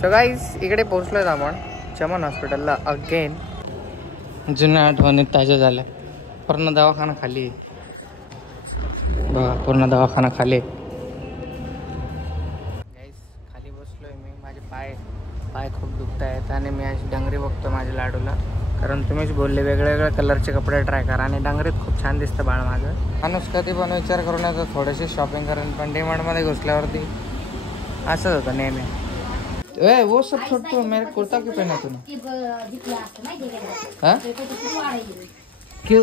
So guys इकडे पोहोचलोय आपण चमन हॉस्पिटलला अगेन. जुन्या आठवणी ताज्या झाल्या. पूर्ण दवाखाना खाली आहे बघा, पूर्ण दवाखाना खाली आहे. गाईज खाली बसलोय मी. माझे पाय खूप दुखत आहेत आणि मी अशी डंगरी बघतो माझ्या लाडूला. कारण तुम्हीच बोलले वेगळ्या कलरचे कपडे ट्राय करा आणि डांगरीत खूप छान दिसतं बाळ माझं. माणूस कधी पण विचार करून येतो थोडीशी शॉपिंग करेन, पण डीमार्टमध्ये घुसल्यावरती असंच होतं नेहमी. ए वो सब छोड़ तो मेरे कुर्ता क्यों पहना तूने? हाँ क्यों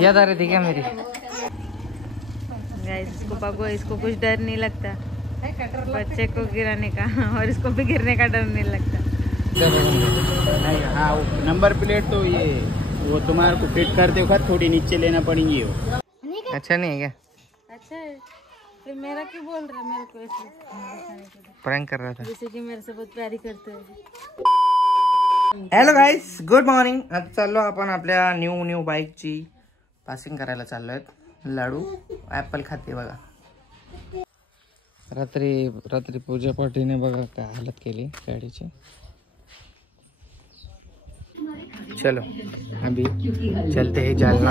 याद आ रही थी क्या मेरी? गाइस इसको पगो, इसको कुछ डर नहीं लगता बच्चे को गिराने का और इसको भी गिरने का डर नहीं लगता. नहीं हाँ नंबर प्लेट तो ये वो तुम्हारे को फिट करते वक्त थोड़ी नीचे लेना पड़ेंगी वो. अच्छा नहीं है क्या? अच्छा है फिर मेरा क्यों बोल रहा है मेरे को ऐसे प्रैंक कर रहा था जैसे कि मेरे से बहुत प्यारी करते हो. Hello guys, good morning. आता चाललो आपण आपल्या न्यू बाईकची पासिंग करायला चाललोय. लाडू ॲपल खाते बघा. रात्री पूजा पाटीने बघा काय हालत केली गाडीची. चलो अभी चलते हैं जालना.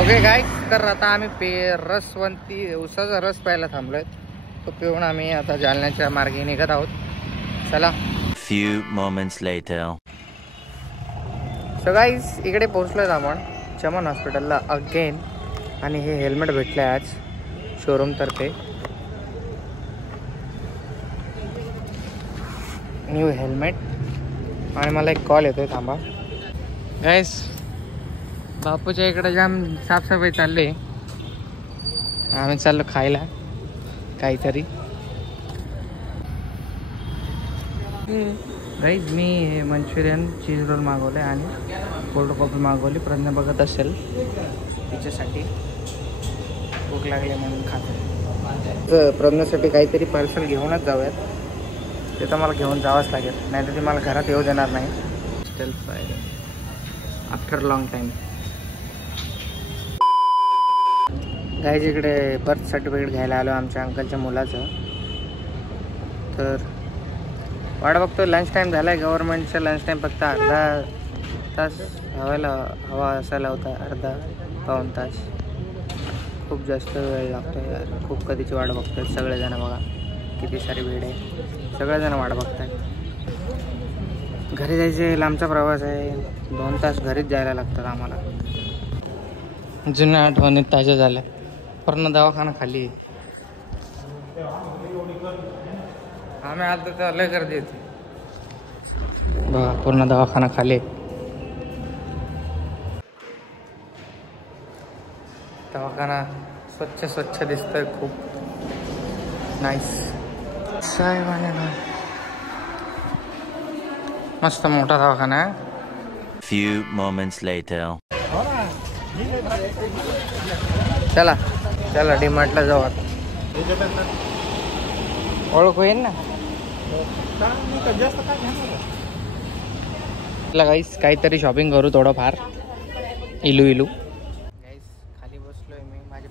ओके गाईज, तर आता आम्ही रसवंती उसाचा रस प्यायला थांबलोय. तो पिऊन आम्ही आता जालन्याच्या मार्गे निघत आहोत. चला. Few moments later. So guys इकडे पोहोचलोय आपण चमन हॉस्पिटलला अगेन. आणि हे हेल्मेट भेटले आज शोरूम तर्फे. New helmet. आणि मला एक कॉल येतोय, थांबा. गाईज बापूच्या इकडे जाम साफसफाई चालली. आम्ही चाललो खायला काहीतरी. गाईज मी मंचुरियन चीज रोल मागवले आणि कोल्ड कॉफी मागवली. प्रज्ञा बघत असेल तिच्यासाठी. भूक लागली म्हणून खातो. प्रज्ञासाठी काहीतरी पार्सल घेऊनच जाऊयात. ते तर मला घेऊन जावंच लागेल, नाही तर ती मला घरात येऊ देणार नाही. स्टेल फ्राय आफ्टर लॉंग टाईम. गाईज इकडे बर्थ सर्टिफिकेट घ्यायला आलो आमच्या अंकलच्या मुलाचं. तर वाट बघतो. लंच टाईम झाला आहे. गव्हर्नमेंटचा लंच टाईम फक्त अर्धा तास हवा असायला होता. अर्धा पाऊण तास. खूप जास्त वेळ लागतो यार. खूप कधीची वाट बघतो सगळेजण. बघा किती सारी वेळ आहे. सगळेजण वाट बघत आहेत. घरी जायचे. लांबचा प्रवास आहे. 2 तास घरीच जायला लागतात आम्हाला. जुन्या आठवणी ताज्या झाल्या. पूर्ण दवाखाना खाली आहे. आम्ही आता तर लय गर्दी होती बघा. पूर्ण दवाखाना खाली आहे. दवाखाना स्वच्छ दिसतोय. खूप नाईस. मस्त मोठा दवाखाना आहे. Few moments later. चला डीमार्टला जाऊ आता. ओळख होईल ना. गाईस काहीतरी शॉपिंग करू थोडंफार. इलू गाईस खाली बसलोय मी. माझे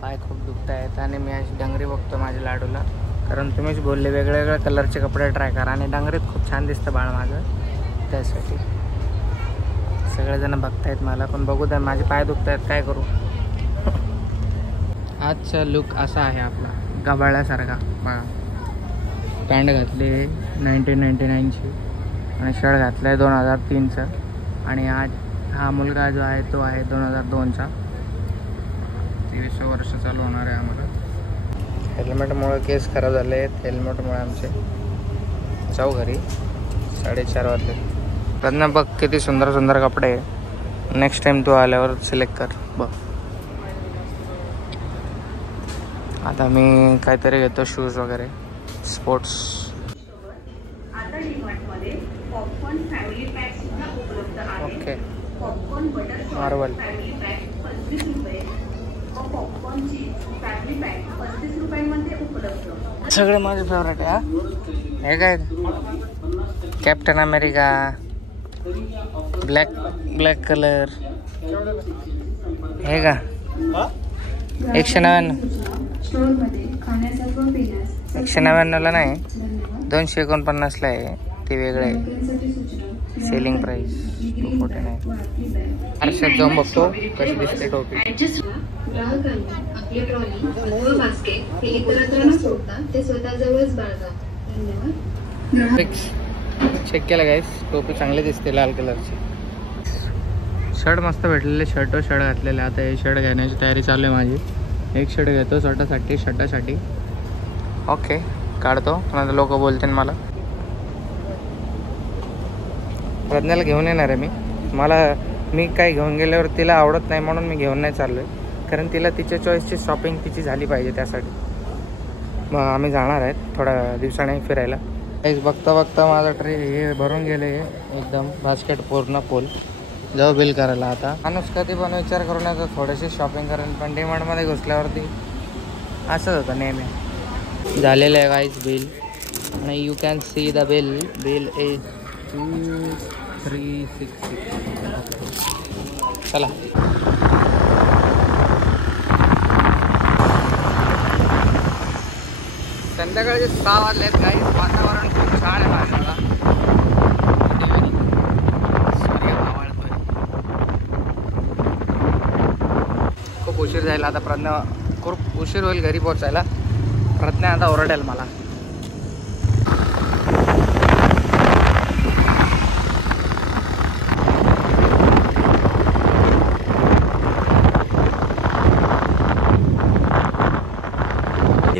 पाय खूप दुखत आहेत आणि मी अशी डंगरी बघतो माझ्या लाडूला. कारण तुम्हीच बोलले वेगळ्या कलरचे कपडे ट्राय करा आणि डांगरीत खूप छान दिसतं बाळ माझं. त्यासाठी सगळेजण बघतायत मला, पण बघू द्या. माझे पाय दुखत आहेत, काय करू. आजचा लुक असा आहे आपला गबाळ्यासारखा बघा. पॅन्ट घातली 1999ची आणि शर्ट घातला आहे 2003चं. आणि आज हा मुलगा जो आहे तो आहे 2002चा. 23 वर्ष चालू होणार आहे आम्हाला. हेल्मेटमुळे केस खराब झाले आहेत. हेल्मेटमुळे आमचे. जाऊ घरी. 4:30 वाजले. प्रज्ञा बघ किती सुंदर कपडे. नेक्स्ट टाइम तू आल्यावर सिलेक्ट कर बघ. आता मी काहीतरी घेतो शूज वगैरे स्पोर्ट्स. ओके मार्वल सगळे माझे फेवरेट आहे. हे काय कॅप्टन अमेरिका ब्लॅक कलर हे का 199. 199ला नाही, 249ला आहे. ते वेगळं आहे. Selling price 249. आरशात जाऊन बघतो कशी दिसते टोपी. आपली ट्रॉली व बास्केट हे इतरांना न सोडता ते स्वतःजवळच बाळगा. धन्यवाद. चेक केलं गाईस, टोपी चांगली दिसते लाल कलरची. शर्ट मस्त भेटलेले, शर्ट घातलेले. आता हे शर्ट घेण्याची तयारी चालू आहे माझी. एक शर्ट घेतो शर्टासाठी. ओके, काढतो. नंतर लोक बोलतील मला. प्रज्ञाला घेऊन येणार आहे मी काय घेऊन गेल्यावर तिला आवडत नाही म्हणून मी घेऊन नाही चाललो आहे. कारण तिला तिच्या चॉईसची शॉपिंग तिची झाली पाहिजे. त्यासाठी मग आम्ही जाणार आहेत थोड्या दिवसाने फिरायला. बघता माझा ट्रे हे भरून गेले एकदम, बास्केट पूर्ण फुल. जाऊ बिल करायला आता. माणूस कधी पण विचार करून येतो थोडीशी शॉपिंग करेल, पण डिमांडमध्ये घुसल्यावरती असंच होतं नेहमी. झालेलं आहे गाईज बिल, आणि you can see the bill is 2366. चला संध्याकाळचे 6 वाजले आहेत गाईज. वातावरण खूप छान आहे बाहेरला. खूप उशीर जायला आता. प्रज्ञा खूप उशीर होईल घरी पोहोचायला. प्रज्ञा आता ओरडेल मला.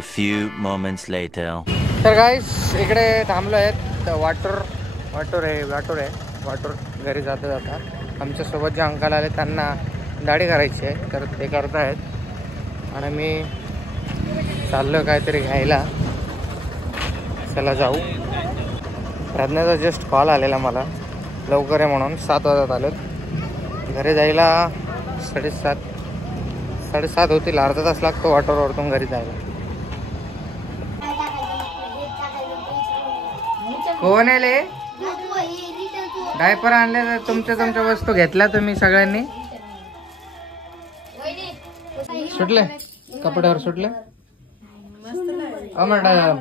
A few moments later. तर गाईस इकडे थांबलो आहेत. वाटूर घरी जाता आमच्यासोबत जे अंकल आले त्यांना दाढी करायची आहे, तर ते करतायत. आणि मी चाललो काहीतरी घ्यायला. चला जाऊ. प्रज्ञाचा जस्ट कॉल आलेला मला, लवकर आहे म्हणून. 7 वाजत आलो. घरी जायला 7:30 होतील. अर्धा तास लागतो वाटरवरतून घरी जायला. कोण आहे? डायपर आणले तर तुमच्या वस्तू घेतल्या तुम्ही सगळ्यांनी. सुटले कपड्यावर सुटले. मॅडम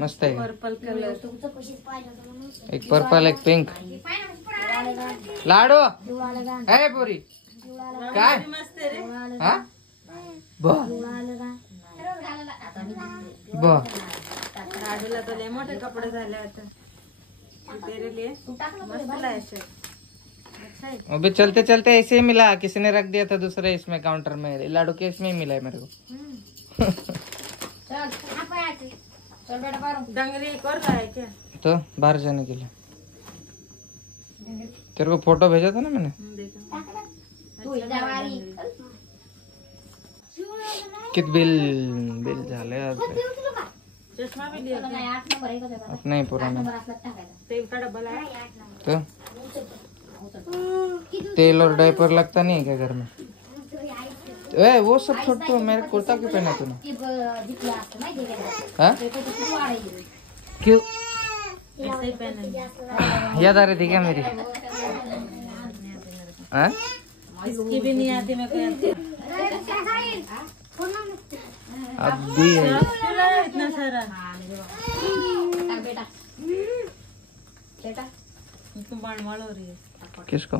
मस्त आहे. एक पर्पल एक पिंक. लाडू आहे पुरी काय? हा लाडूला तो लय मोठे कपडे झाले आता. तेरे लिए मस्त लाया शर्ट. अच्छा है. अभी चलते चलते ऐसे ही मिला. किसी ने रख दिया था दूसरे इसमें काउंटर में. लाडू के इसमें ही मिला है मेरे को. डंगरी एक और लाया क्या? तो बाहर जाने के लिए तेरे को फोटो भेजा था ना मैंने. कित बिल झाले आज. चश्मा भी लिया नहीं पुराना. तेल का डब्बा लाया. तो तेल और डायपर लगता नहीं है क्या घर में? ए वो सब छोड़ तो मेरे कुर्ता क्यों पहना तूने? हाँ क्यों ऐसे ही पहना. याद आ रही थी क्या मेरी? हाँ इसकी भी नहीं आती मेरे को. अब भी है इतना सारा. तुम बाणवाल हो रही है. किसको?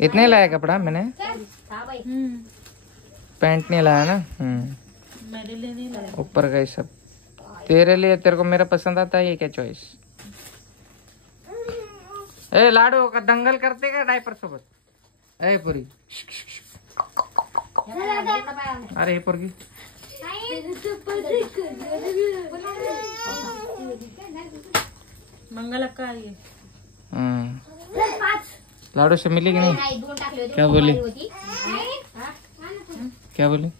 इतने लाया कपड़ा मैंने. पैंट नहीं लाया ना. मेरे लिए नहीं लाया. ऊपर का ही सब तेरे लिए. तेरे को मेरा पसंद आता है ये क्या चॉइस? ए लाडू का दंगल करते का डायपर सोबत? ए पुरी अरे हे पोरगी मंगल का ये. लाडू से मिली कि नहीं? क्या बोली? क्या बोली?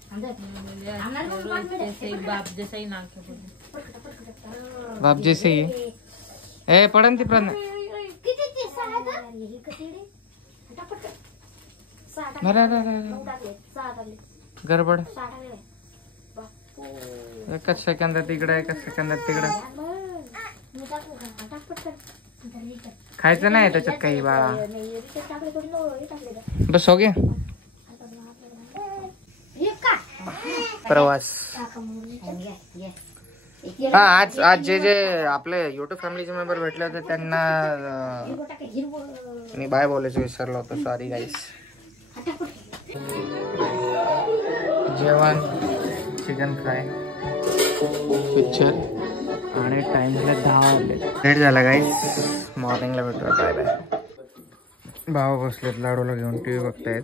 जैसे बाप जैसा ही नाक है बोले. बाप जैसे ही. ए पडन ती प्रज्ञा. गडबड. एकच सेकंदात तिकडे एकच सेकंदात तिकडे. खायचं नाही त्याच्यात काही बाळा. बस हो गया प्रवास. हा आज जे आपले युट्यूब फॅमिलीचे मेंबर भेटले होते त्यांना मी बाय बोलायचं विसरलो होतो. Sorry guys. जेवण चिकन फ्राय पिक्चर आणि टाइम झाला 10 वाजले. लेट झाला गाईस. मॉर्निंगला भेटूया. Bye bye. भाव बसलेत लाडूला घेऊन TV बघतायत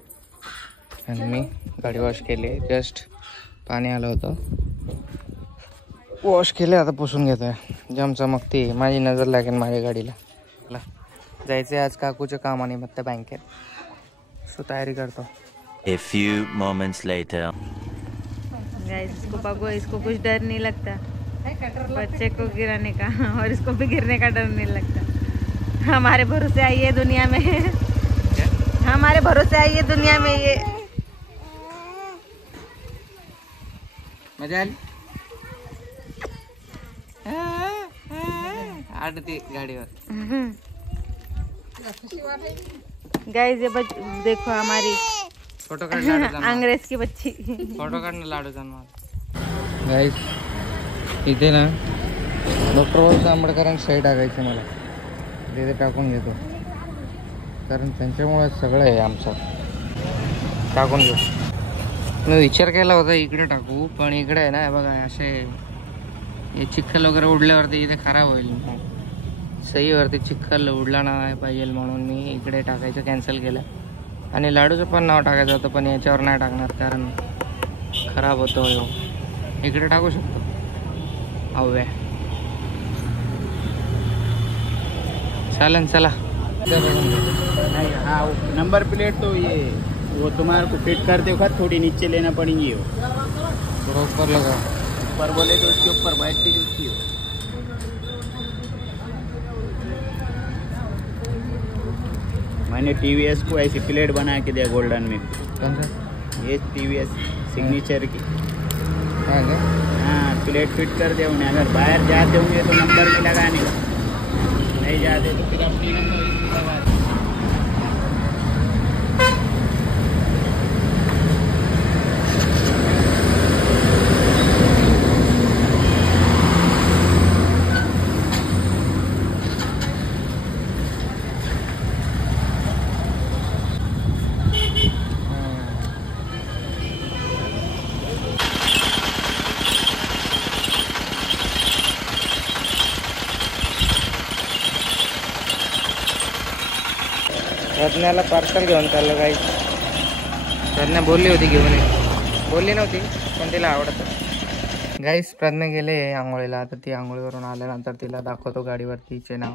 आणि मी गाडी वॉश केली. जस्ट पाणी आलं होतं वॉश केले. आता पुसून घेतोय. जाम चमकते. माझी नजर लागेल माझ्या गाडीला. जायचं आज काकूच्या कामाने मग त्या बँकेत. सो तयारी करतो. A few moments later. Guys इसको कुछ डर नहीं लगता बच्चे को गिराने का और इसको भी गिरने का डर नहीं लगता. हमारे भरोसे आई है दुनिया में. हमारे भरोसे आई है दुनिया में. ये मजा आली. आडती गाडीवर. गाइस ये देखो हमारी फोटो काढ. अंग्रेज की बच्ची. फोटो काढणं लाडू जन्माला. गाईस इथे ना डॉक्टर बाबासाहेब आंबेडकरांनी सही टाकायची मला. तिथे टाकून घेतो कारण त्यांच्यामुळे सगळं आहे आमचं. टाकून घेऊ. मी विचार केला होता इकडे टाकू पण इकडे आहे ना बघा असे हे चिखल वगैरे उडल्यावरती इथे खराब होईल. सहीवरती चिखल उडला नाही पाहिजे म्हणून मी इकडे टाकायचं कॅन्सल केलं. आणि लाडूचं पण नाव टाकायचं होतं पण याच्यावर नाही टाकणार कारण खराब होतो. इकडे टाकू शकतो. हव्या चालन. चला. नहीं हाँ नंबर प्लेट तो ये वो तुम्हारे को फिट करते वक्त थोड़ी नीचे लेना पड़ेगी. वो बरोबर लगा. ऊपर बोले तो उसके ऊपर बैठती जो उसकी हो. मैंने TVS को ऐसी प्लेट बना के दिया गोल्डन में. कौन सा? ये TVS सिग्नेचर की. हाँ हाँ प्लेट फिट कर दिया उन्हें. अगर बाहर जाते होंगे तो नंबर नहीं लगाने. नहीं जाते तो फिर अपनी नंबर लगा. प्रज्ञाला पार्सल घेऊन चाललं गाईस. प्रज्ञा बोलली होती घेऊन ये. बोलली नव्हती पण तिला आवडतं. गाईस प्रज्ञा गेले आंघोळीला. आता ती आंघोळीवरून आल्यानंतर तिला दाखवतो गाडीवरती तिचे नाव.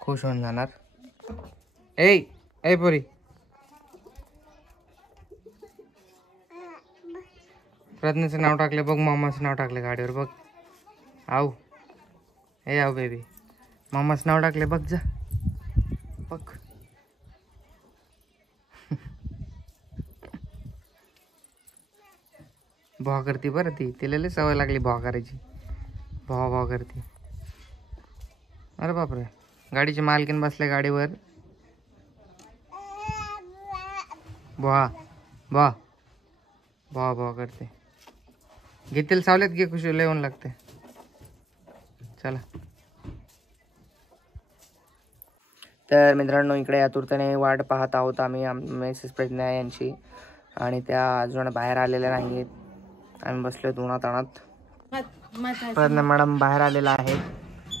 खुश होऊन जाणार. ए पोरी. प्रज्ञाचं नाव टाकले बघ. मामाचं नाव टाकले गाडीवर बघ. आऊ बेबी. मामाचं नाव टाकले बघ. जा बघ. भाव करती बरं. तिला लई सवय लागली भाव करायची. भाव करती. अरे बापरे. गाडीची मालकीन बसले गाडीवर. भाव करते. घेतील सावलेत घे. खुशी येऊन लागते. चला. तर मित्रांनो इकडे आतुरतेने वाट पाहत आहोत आम्ही मिसेस प्रज्ञा यांची. आणि त्या अजून बाहेर आलेल्या नाहीत. आम्ही बसलोय उन्हात अनात. प्रज्ञा मॅडम बाहेर आलेला आहे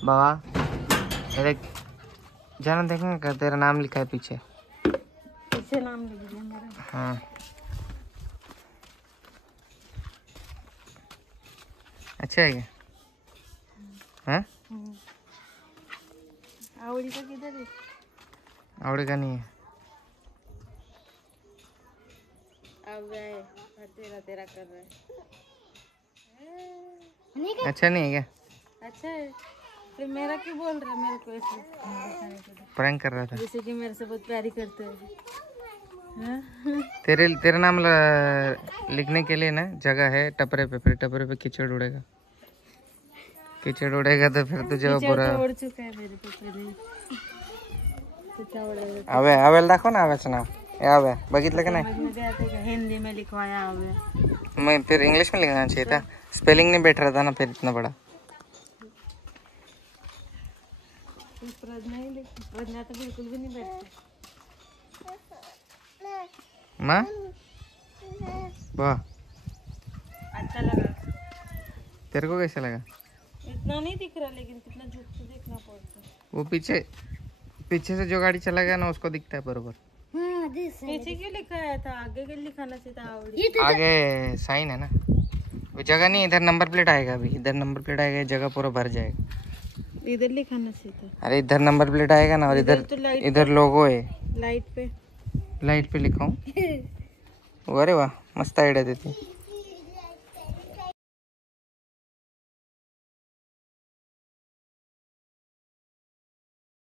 बघा. जाना देखना का तेरा नाम लिखा है पीछे. नाम लिख दिया मेरा. हाँ अच्छा है क्या? हाँ आवड़ी का किधर है? आवड़ी का नहीं है. अब गए तेरा कर रहा है. अच्छा नहीं है क्या? अच्छा है. फिर मेरा क्यों बोल रहा है मेरे को ऐसे दिखाने के लिए? प्रैंक कर रहा था. जैसे कि मेरे से बहुत प्यारी करते हैं. तेरे नाम लिखने के लिए ना जगह है टपरे पे. फिर टपरे पे कीचड़ उड़ेगा. कीचड़ उड़ेगा तो फिर तुझे पूरा उड़ चुका है मेरे तो पहले कितना उड़ेगा आवे आवेल दाखव ना आवेच नाव हे आवे बघितलं का नाही समझ में आते क्या हिंदी में लिखवाया हुआ मैं फिर इंग्लिश में लिखना चाहिए था स्पेलिंग नहीं बैठ रहा था ना फिर इतना बड़ा प्रज्ञा तो बिल्कुल भी नहीं बैठती माँ वाह अच्छा लगा तेरे को कैसा लगा इतना नहीं दिख रहा लेकिन कितना झुक के देखना पड़ता है वो पीछे से जो गाड़ी चला गया ना उसको दिखता है बरोबर पीछे क्यों लिखा था आगे के लिखाना चाहिए था आवड़ी आगे साइन है ना वो जगह नहीं इधर नंबर प्लेट आएगा अभी इधर नंबर प्लेट आएगा ये जगह पूरा भर जाएगा इधर लिखाना चाहिए था अरे इधर नंबर प्लेट आएगा ना और इधर लोगो है लाइट पे लाइट पे लिखा हूँ अरे वाह मस्त आइडिया देती